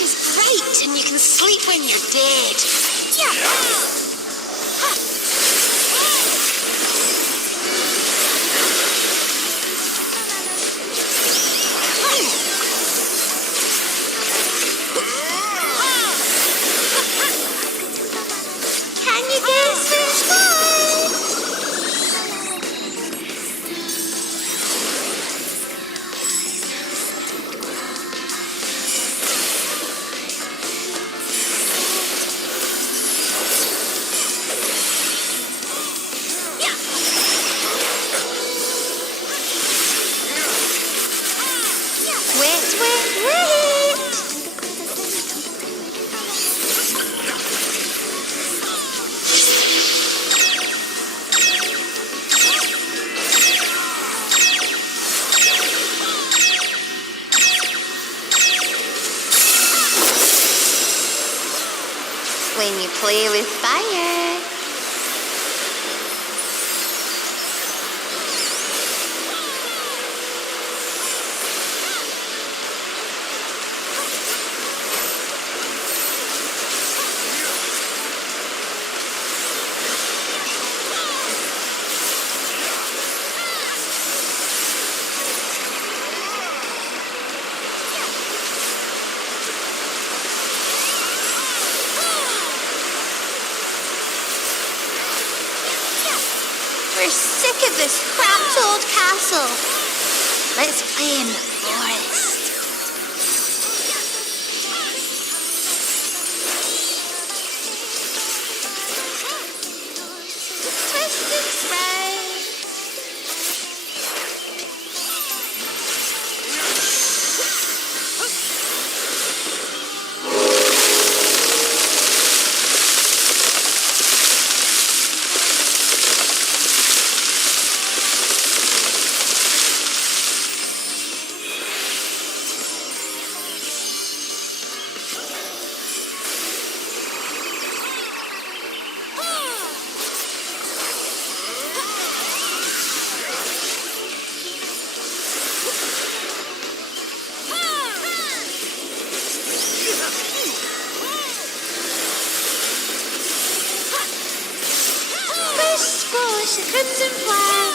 This is great, and you can sleep when you're dead. Can you guess which one? Wait. When you play with fire. We're sick of this cramped old castle. Let's play in the forest. Twist and spray. Squash, a crimson flag.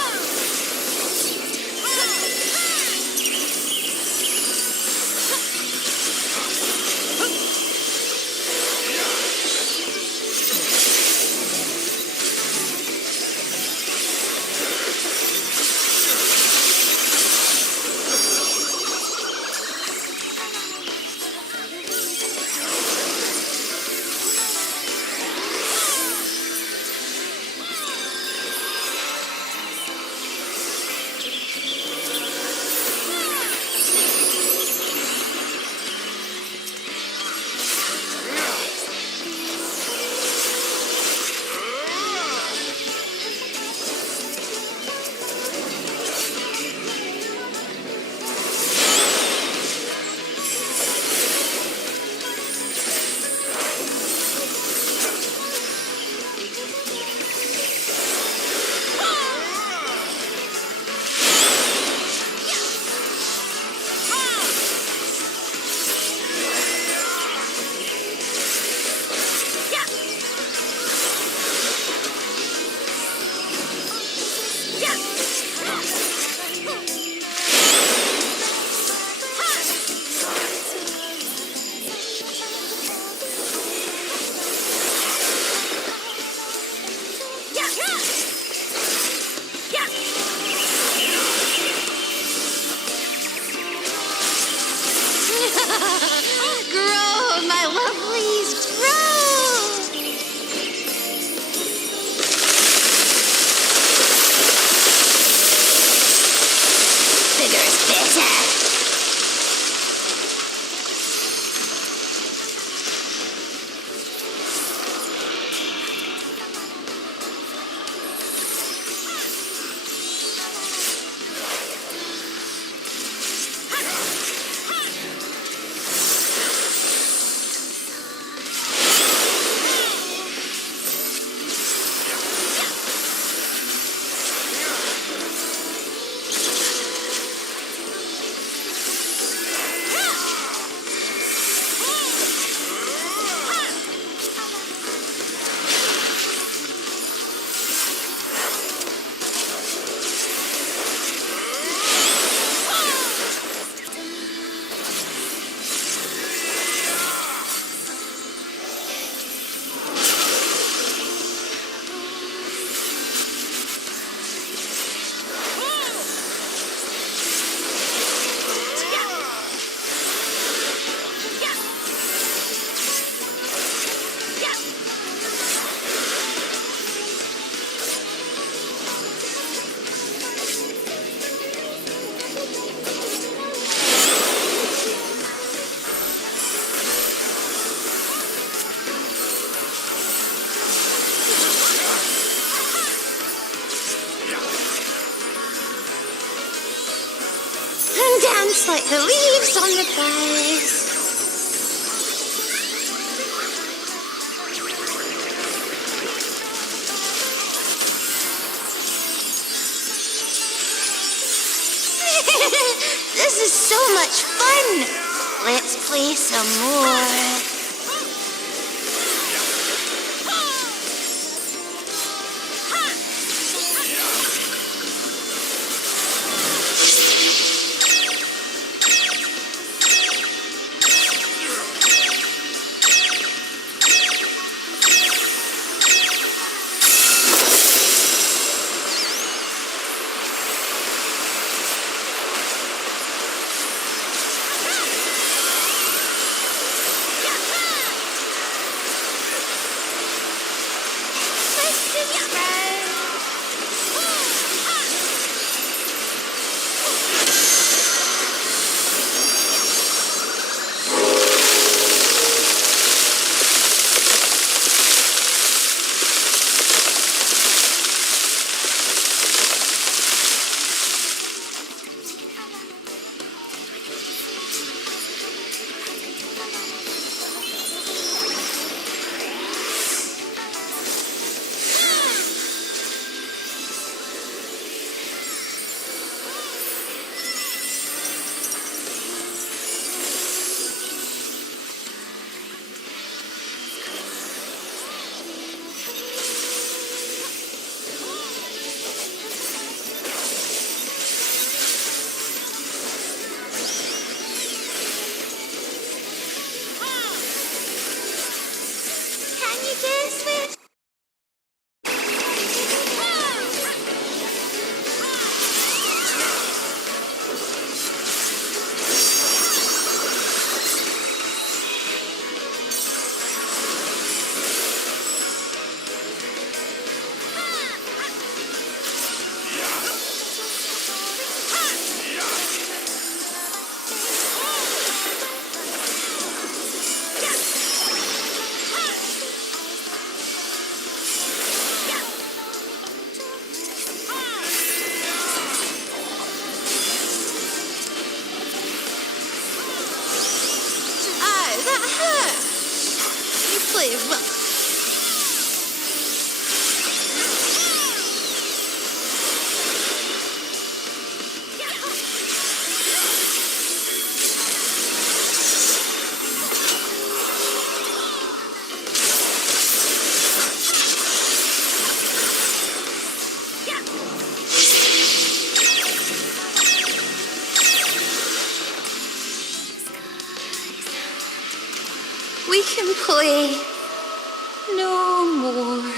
like the leaves on the boughs. This is so much fun! Let's play some more. We can play no more.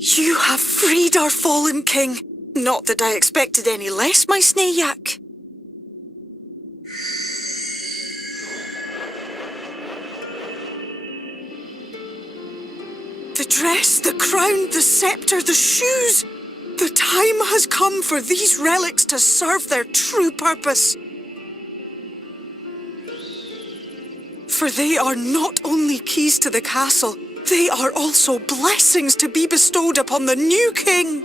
You have freed our fallen king. Not that I expected any less, my Snayak. dress, the crown, the scepter, the shoes. The time has come for these relics to serve their true purpose. For they are not only keys to the castle, they are also blessings to be bestowed upon the new king.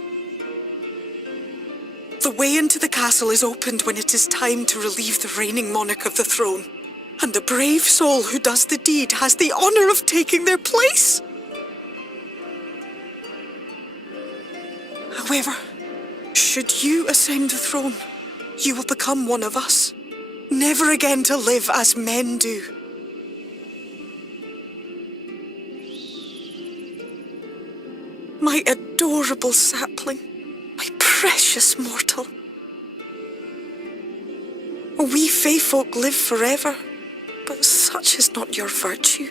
The way into the castle is opened when it is time to relieve the reigning monarch of the throne. And the brave soul who does the deed has the honor of taking their place. However, should you ascend the throne, you will become one of us, never again to live as men do. My adorable sapling, my precious mortal. We Fae folk live forever, but such is not your virtue.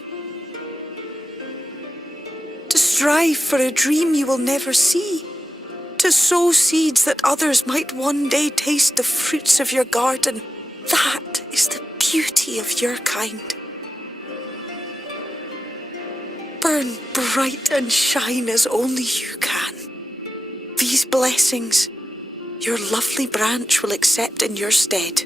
To strive for a dream you will never see, to sow seeds that others might one day taste the fruits of your garden, that is the beauty of your kind. Burn bright and shine as only you can. These blessings, your lovely branch will accept in your stead.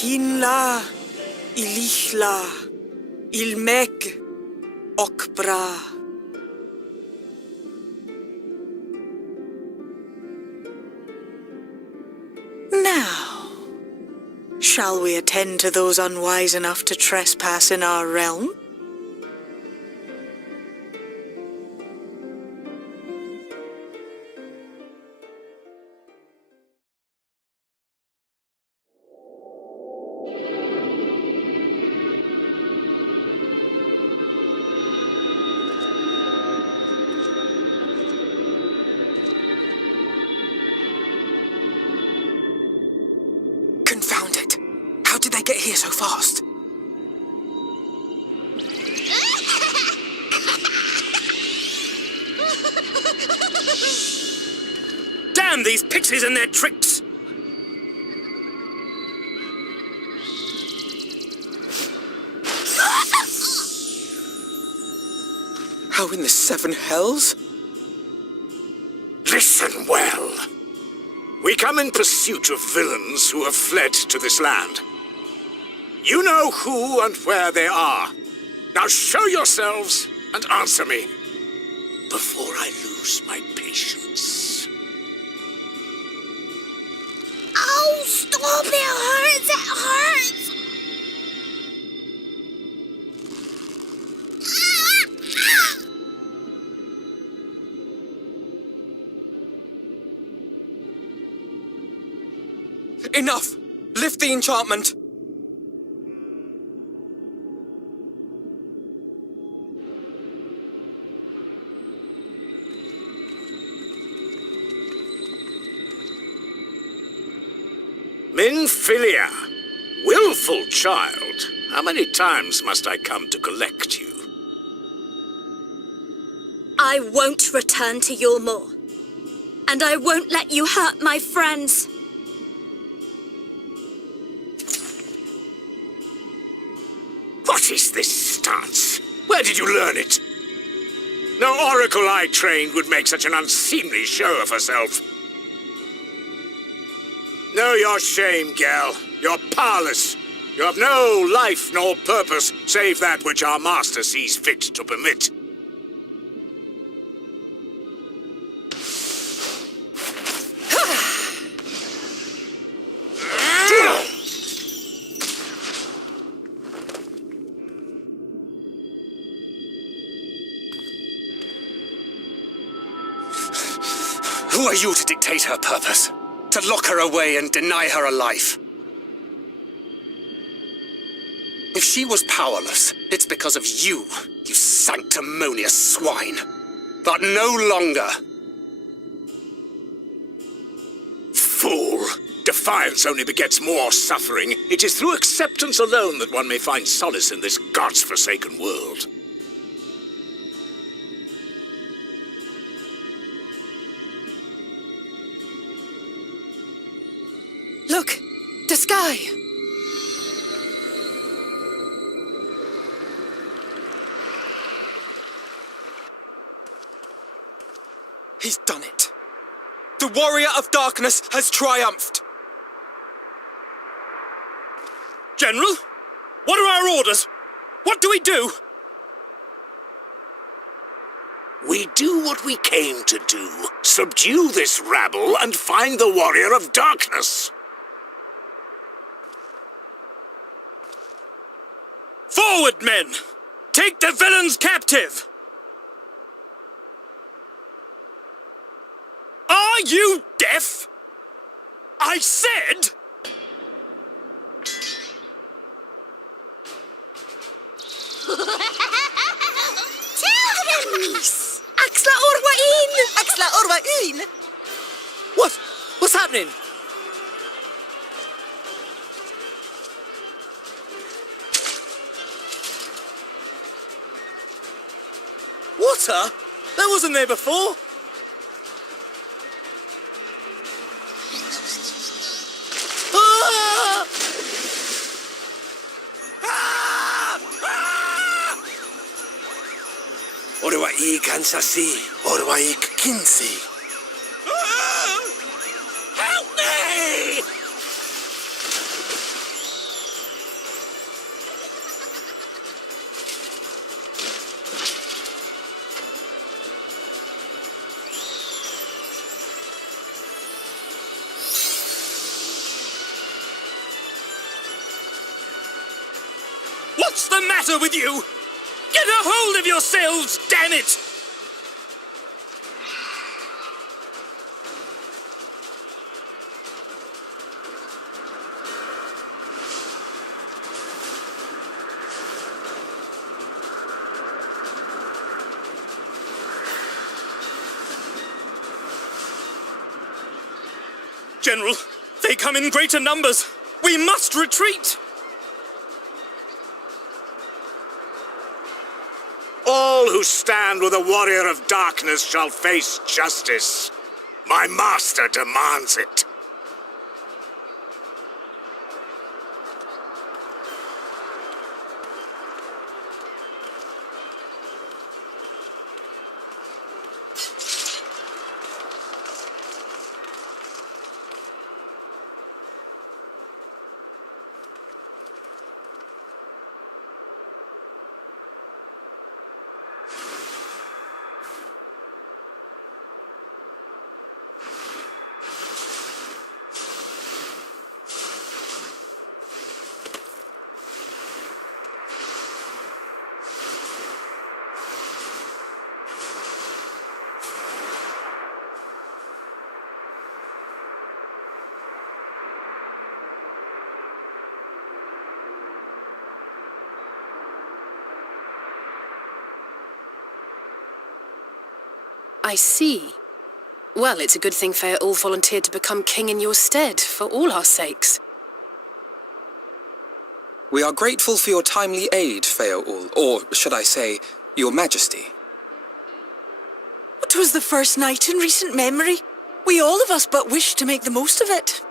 Kinla, Ilichla, Ilmek, Okbra. Now, shall we attend to those unwise enough to trespass in our realm? Confound it! How did they get here so fast? Damn these pixies and their tricks! How in the seven hells? Listen well. We come in pursuit of villains who have fled to this land. You know who and where they are. Now show yourselves and answer me before I lose my patience. Oh, stop! It hurts! It hurts! Enough! Lift the enchantment! Minfilia, willful child, how many times must I come to collect you? I won't return to your moor. And I won't let you hurt my friends. What is this stance? Where did you learn it? No oracle I trained would make such an unseemly show of herself. Know your shame, gal. You're powerless. You have no life nor purpose, save that which our master sees fit to permit. Who are you to dictate her purpose? To lock her away and deny her a life? If she was powerless, it's because of you, you sanctimonious swine. but no longer. Fool! Defiance only begets more suffering. It is through acceptance alone that one may find solace in this god's-forsaken world. Look, the sky. He's done it. The warrior of darkness has triumphed. General, what are our orders? What do we do? We do what we came to do. Subdue this rabble and find the warrior of darkness. Forward, men! Take the villains captive! Are you deaf? I said... Antagonist! Axla Orwain! Axla Orwain! What? What's happening? Water? That wasn't there before. Ah! Orwaik Ansasi, Orwaik Kinsi. Help me! What's the matter with you? Get a hold of yourselves, damn it! General, they come in greater numbers. We must retreat! All who stand with a warrior of darkness shall face justice. My master demands it. I see. Well, it's a good thing Fear-Ul volunteered to become king in your stead, for all our sakes. We are grateful for your timely aid, Fear-Ul, or should I say, your majesty. It was the first night in recent memory. We all of us but wished to make the most of it.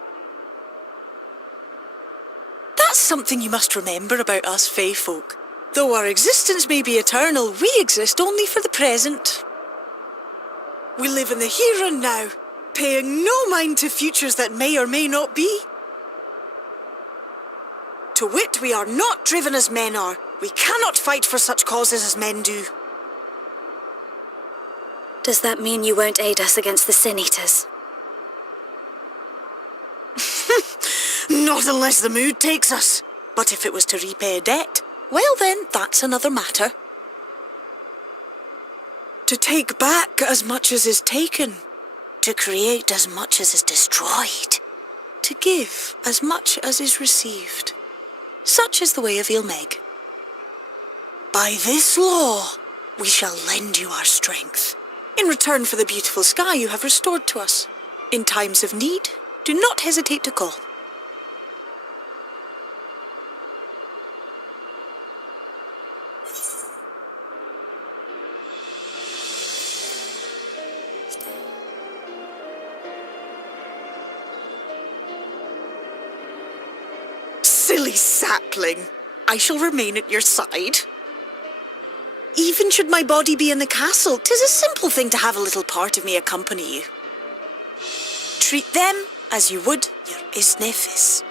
That's something you must remember about us Fae folk. Though our existence may be eternal, we exist only for the present. We live in the here and now, paying no mind to futures that may or may not be. To wit, we are not driven as men are. We cannot fight for such causes as men do. Does that mean you won't aid us against the Sin Eaters? Not unless the mood takes us. But if it was to repay a debt, well then, that's another matter. To take back as much as is taken. To create as much as is destroyed. To give as much as is received. Such is the way of Ilmeg. By this law, we shall lend you our strength. in return for the beautiful sky you have restored to us. In times of need, do not hesitate to call. Silly sapling. I shall remain at your side. Even should my body be in the castle, 'tis a simple thing to have a little part of me accompany you. Treat them as you would your isnefis.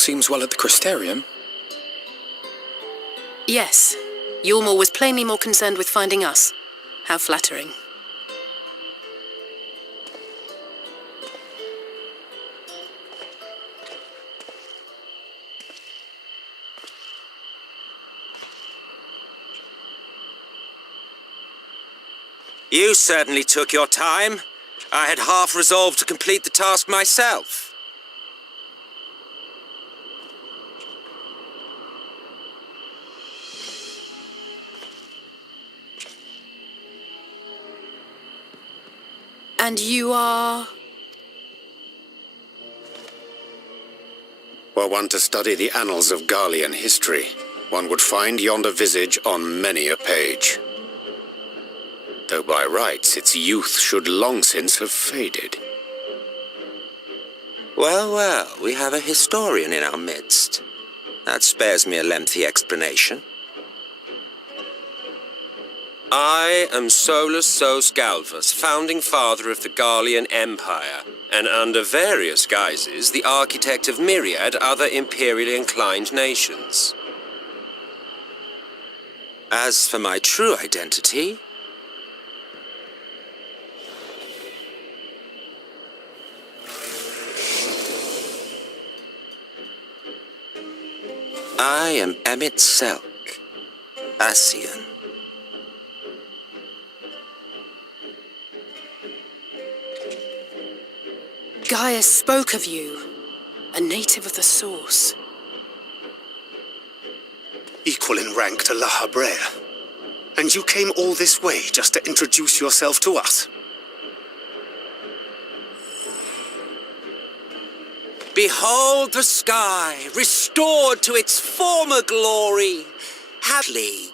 seems well at the Crystarium. Yes. Yulmore was plainly more concerned with finding us. How flattering. You certainly took your time. I had half resolved to complete the task myself. And you are... Were one to study the annals of Garlean history, one would find yonder visage on many a page. Though by rights its youth should long since have faded. Well, well, we have a historian in our midst. That spares me a lengthy explanation. I am Solus Sos Galvus, founding father of the Garlean Empire, and under various guises, the architect of myriad other imperially inclined nations. As for my true identity, I am Emmett Selk, Ascian. Gaia spoke of you, a native of the Source. Equal in rank to La Habrea. And you came all this way just to introduce yourself to us? Behold the sky, restored to its former glory. Happily.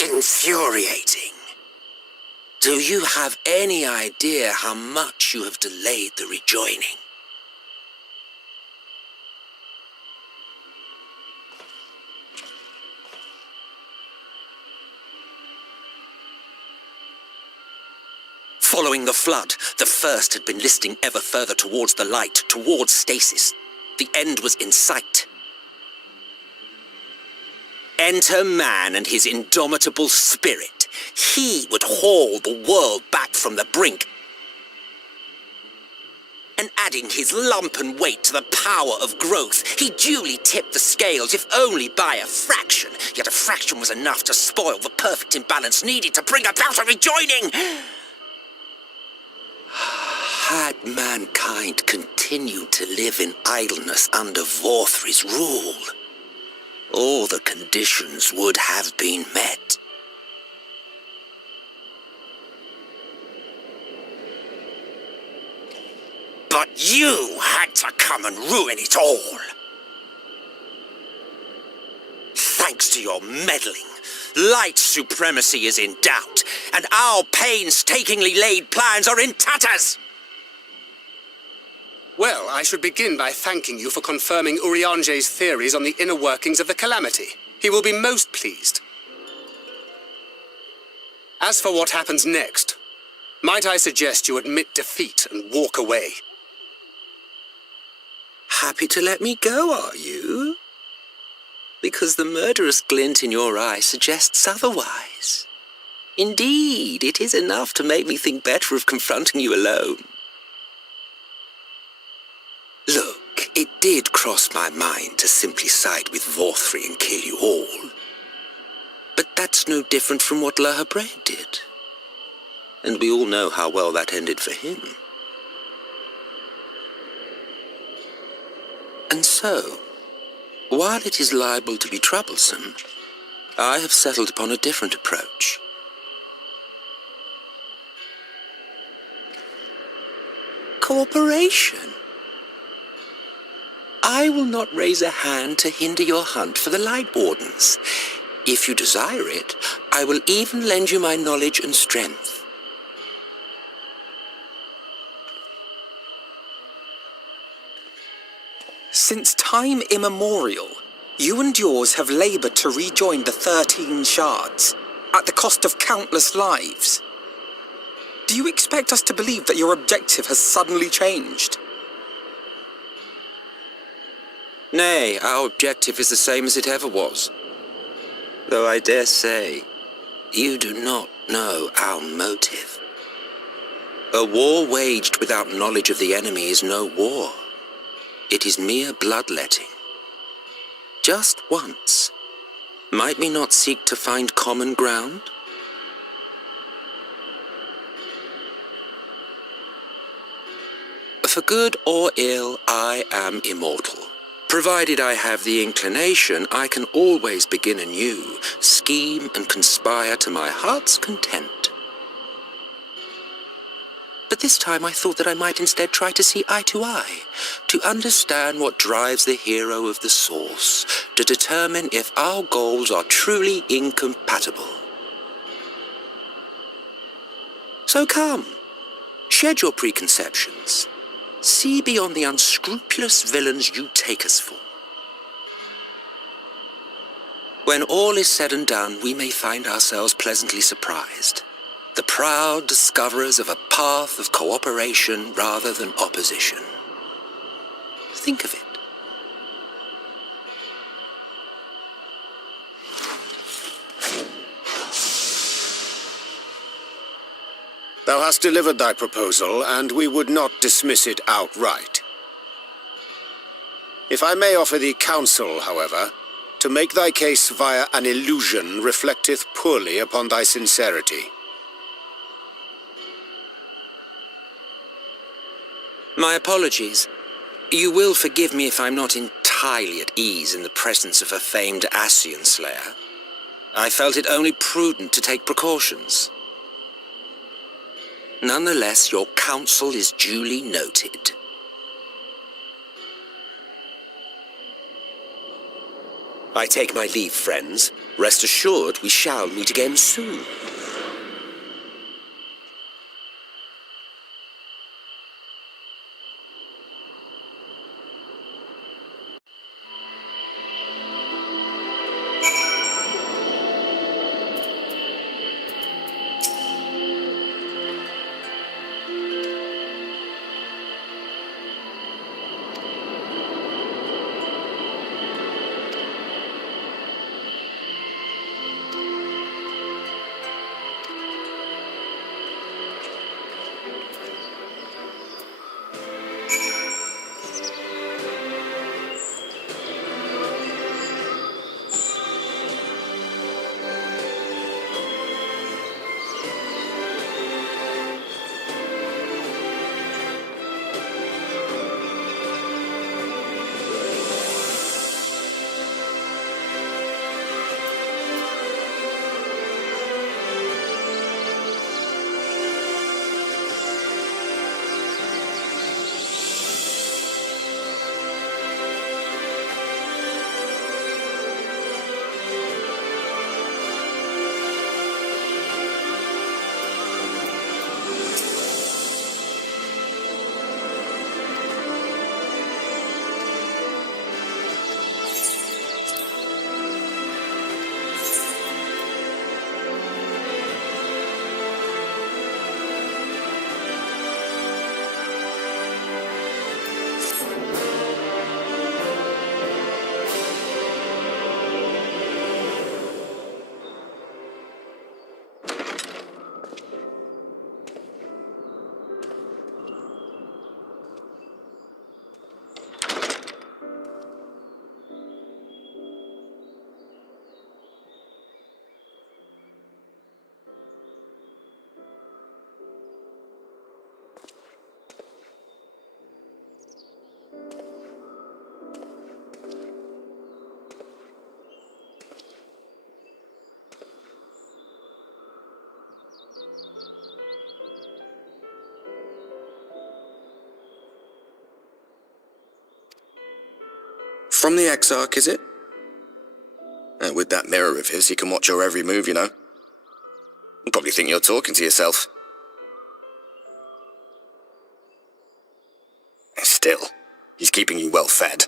Infuriating. Do you have any idea how much you have delayed the rejoining? Following the flood, the first had been listing ever further towards the light, towards stasis. The end was in sight. Enter man and his indomitable spirit. He would haul the world back from the brink. And adding his lumpen weight to the power of growth, he duly tipped the scales, if only by a fraction. Yet a fraction was enough to spoil the perfect imbalance needed to bring about a rejoining. Had mankind continued to live in idleness under Vorthri's rule, all the conditions would have been met. But you had to come and ruin it all. Thanks to your meddling, light supremacy is in doubt, and our painstakingly laid plans are in tatters! Well, I should begin by thanking you for confirming Urianger's theories on the inner workings of the Calamity. He will be most pleased. As for what happens next, might I suggest you admit defeat and walk away? Happy to let me go, are you? Because the murderous glint in your eye suggests otherwise. Indeed, it is enough to make me think better of confronting you alone. Look, it did cross my mind to simply side with Vorthri and kill you all. But that's no different from what La Habrea did. And we all know how well that ended for him. And so, while it is liable to be troublesome, I have settled upon a different approach. Cooperation. I will not raise a hand to hinder your hunt for the Light Wardens. If you desire it, I will even lend you my knowledge and strength. Since time immemorial, you and yours have labored to rejoin the 13 shards, at the cost of countless lives. Do you expect us to believe that your objective has suddenly changed? Nay, our objective is the same as it ever was. Though I dare say, you do not know our motive. A war waged without knowledge of the enemy is no war. It is mere bloodletting. Just once, might we not seek to find common ground? For good or ill, I am immortal. Provided I have the inclination, I can always begin anew, scheme and conspire to my heart's content. But this time I thought that I might instead try to see eye to eye, to understand what drives the hero of the source, to determine if our goals are truly incompatible. So come, shed your preconceptions. See beyond the unscrupulous villains you take us for. When all is said and done, we may find ourselves pleasantly surprised, the proud discoverers of a path of cooperation rather than opposition. Think of it. Thou hast delivered thy proposal, and we would not dismiss it outright. If I may offer thee counsel, however, to make thy case via an illusion reflecteth poorly upon thy sincerity. My apologies. You will forgive me if I'm not entirely at ease in the presence of a famed Ascian slayer. I felt it only prudent to take precautions. Nonetheless, your counsel is duly noted. I take my leave, friends. Rest assured we shall meet again soon. From the Exarch, is it? And with that mirror of his, he can watch your every move, you know. You probably think you're talking to yourself. Still, he's keeping you well fed.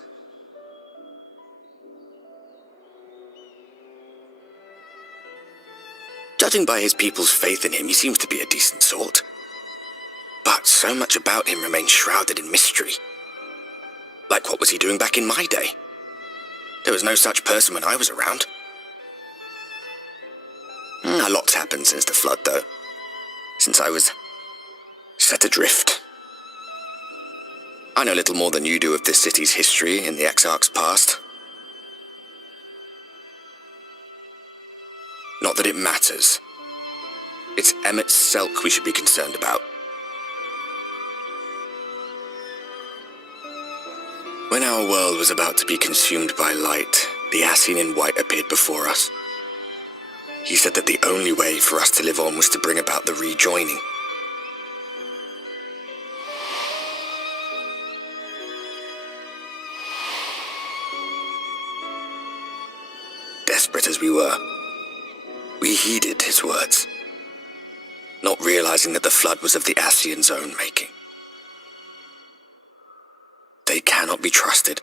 Judging by his people's faith in him, he seems to be a decent sort. So much about him remains shrouded in mystery. Like, what was he doing back in my day? There was no such person when I was around. A lot's happened since the flood, though. Since I was set adrift. I know little more than you do of this city's history in the Exarch's past. Not that it matters. It's Emmett's Selk we should be concerned about. When our world was about to be consumed by light, the Ascian in white appeared before us. He said that the only way for us to live on was to bring about the rejoining. Desperate as we were, we heeded his words, not realizing that the flood was of the Ascian's own making. They cannot be trusted.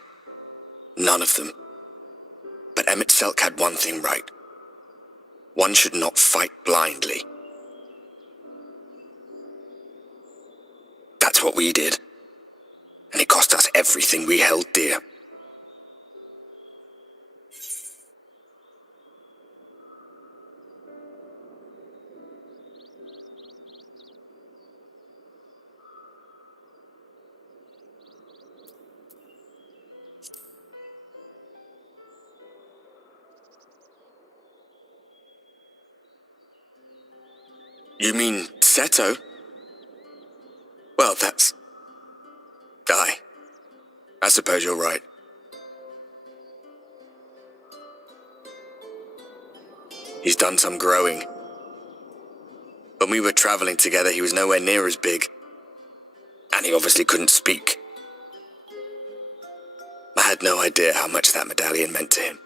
None of them. But Emmett Selk had one thing right. One should not fight blindly. That's what we did. And it cost us everything we held dear. You mean Seto? Well, that's... I suppose you're right. He's done some growing. When we were traveling together, he was nowhere near as big. And he obviously couldn't speak. I had no idea how much that medallion meant to him.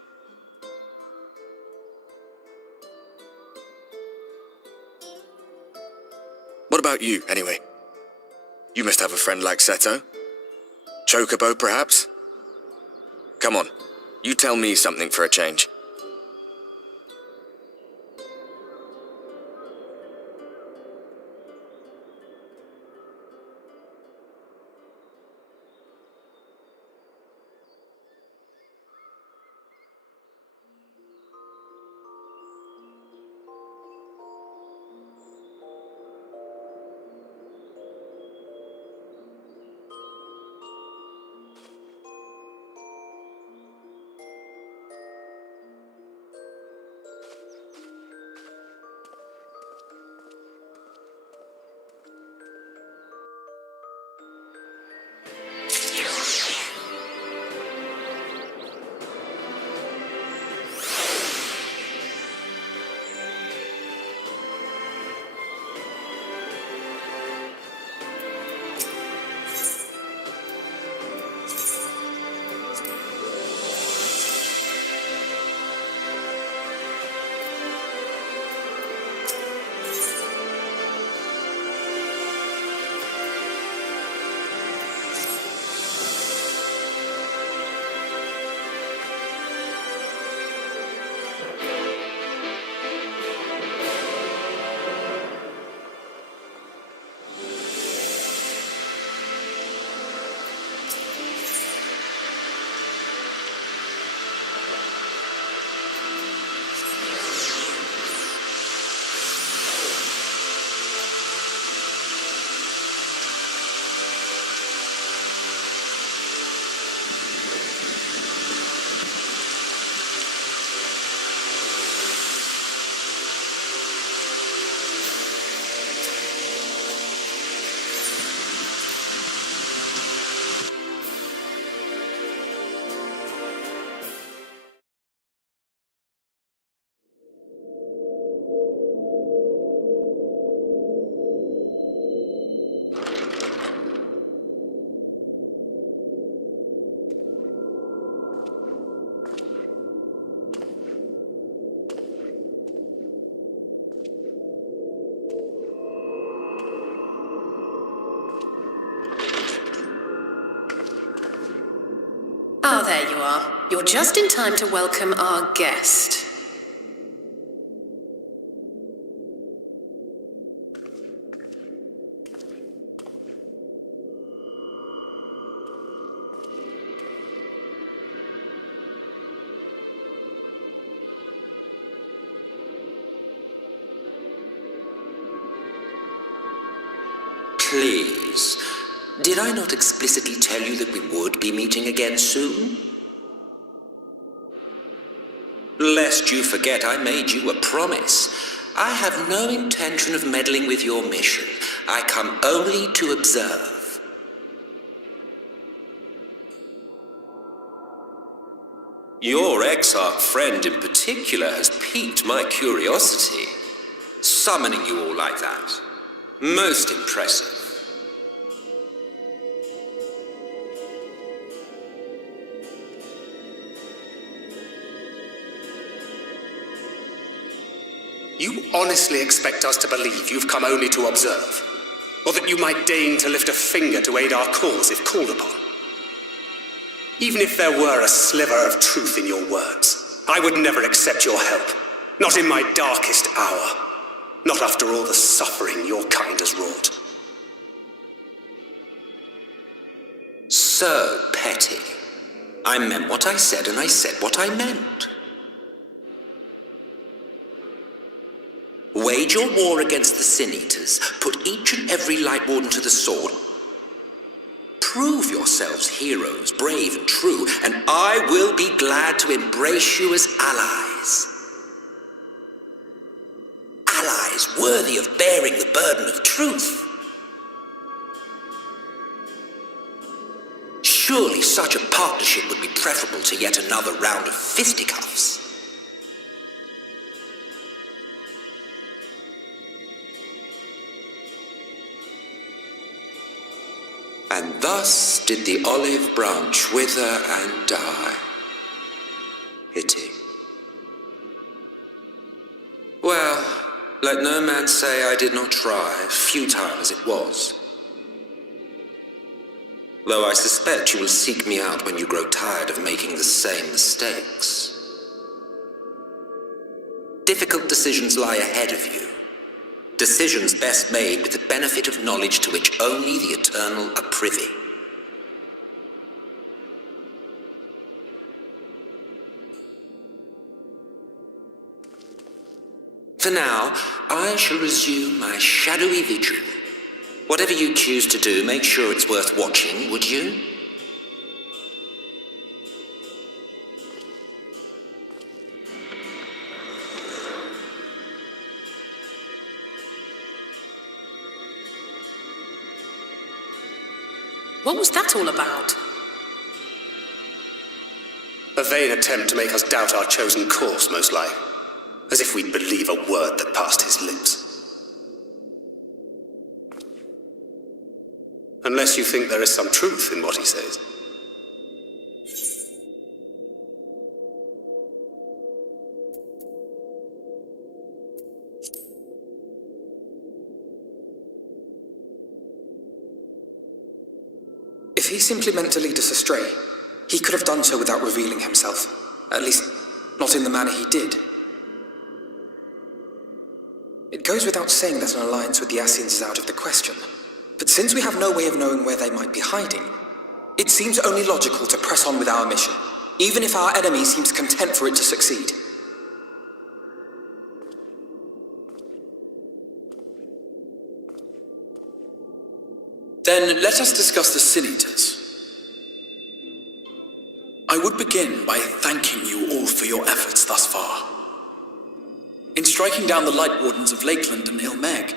What about you, anyway? You must have a friend like Seto. Chocobo, perhaps? Come on, you tell me something for a change. Ah, there you are. You're just in time to welcome our guest. Please. Did I not explicitly tell you that we would be meeting again soon? Lest you forget, I made you a promise. I have no intention of meddling with your mission. I come only to observe. Your exarch friend in particular has piqued my curiosity. Summoning you all like that. Most impressive. You honestly expect us to believe you've come only to observe? Or that you might deign to lift a finger to aid our cause if called upon? Even if there were a sliver of truth in your words, I would never accept your help. Not in my darkest hour. Not after all the suffering your kind has wrought. So petty. I meant what I said, and I said what I meant. Wage your war against the Sin Eaters, put each and every Light Warden to the sword. Prove yourselves heroes, brave and true, and I will be glad to embrace you as allies. Allies worthy of bearing the burden of truth. Surely such a partnership would be preferable to yet another round of fisticuffs. And thus did the olive branch wither and die. Pity. Well, let no man say I did not try, futile as it was. Though I suspect you will seek me out when you grow tired of making the same mistakes. Difficult decisions lie ahead of you. Decisions best made with the benefit of knowledge to which only the eternal are privy. For now, I shall resume my shadowy vigil. Whatever you choose to do, make sure it's worth watching, would you? What was that all about? A vain attempt to make us doubt our chosen course, most like. As if we'd believe a word that passed his lips. Unless you think there is some truth in what he says. If he simply meant to lead us astray, he could have done so without revealing himself. At least, not in the manner he did. It goes without saying that an alliance with the Ascians is out of the question. But since we have no way of knowing where they might be hiding, it seems only logical to press on with our mission, even if our enemy seems content for it to succeed. Then let us discuss the Sin Eaters. I would begin by thanking you all for your efforts thus far. In striking down the Light Wardens of Lakeland and Ilmeg,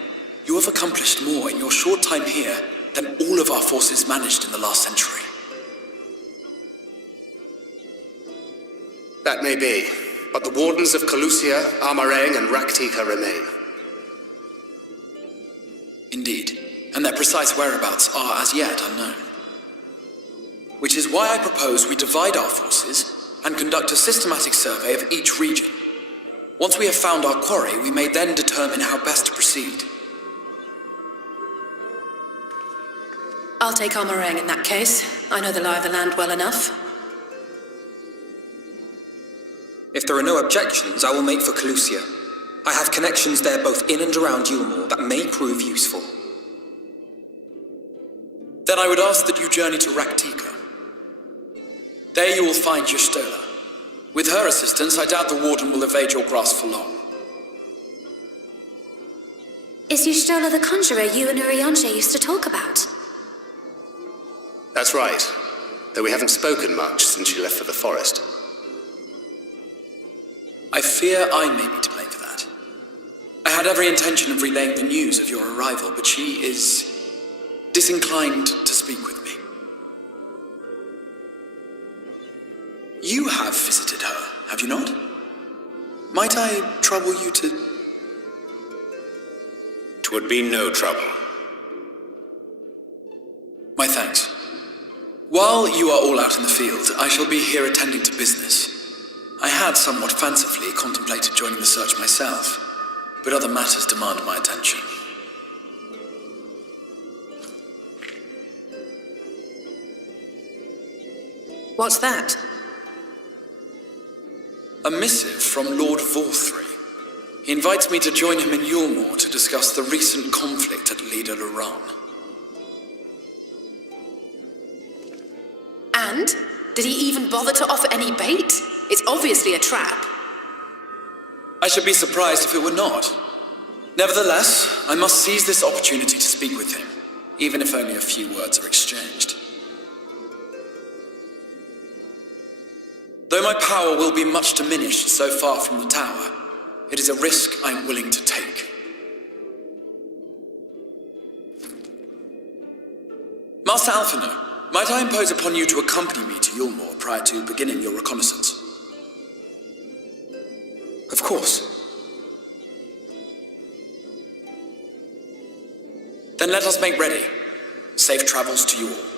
you have accomplished more in your short time here than all of our forces managed in the last century. That may be, but the Wardens of Calusia, Armarang, and Raktika remain. Indeed, and their precise whereabouts are as yet unknown. Which is why I propose we divide our forces and conduct a systematic survey of each region. Once we have found our quarry, we may then determine how best to proceed. I'll take Armarang in that case. I know the lie of the land well enough. If there are no objections, I will make for Calusia. I have connections there both in and around Yulmore that may prove useful. Then I would ask that you journey to Raktika. There you will find Y'shtola. With her assistance, I doubt the Warden will evade your grasp for long. is Y'shtola the Conjurer you and Urianger used to talk about? That's right, though we haven't spoken much since she left for the forest. I fear I may be to blame for that. I had every intention of relaying the news of your arrival, but she is disinclined to speak with me. You have visited her, have you not? Might I trouble you to... 'Twould be no trouble. My thanks. While you are all out in the field, I shall be here attending to business. I had somewhat fancifully contemplated joining the search myself, but other matters demand my attention. What's that? A missive from Lord Vorthry. He invites me to join him in Yulmore to discuss the recent conflict at Leda Luran. And? Did he even bother to offer any bait? It's obviously a trap. I should be surprised if it were not. Nevertheless, I must seize this opportunity to speak with him, even if only a few words are exchanged. Though my power will be much diminished so far from the tower, it is a risk I am willing to take. Master Alphino, might I impose upon you to accompany me to Yulmore prior to beginning your reconnaissance? Of course. Then let us make ready. Safe travels to you all.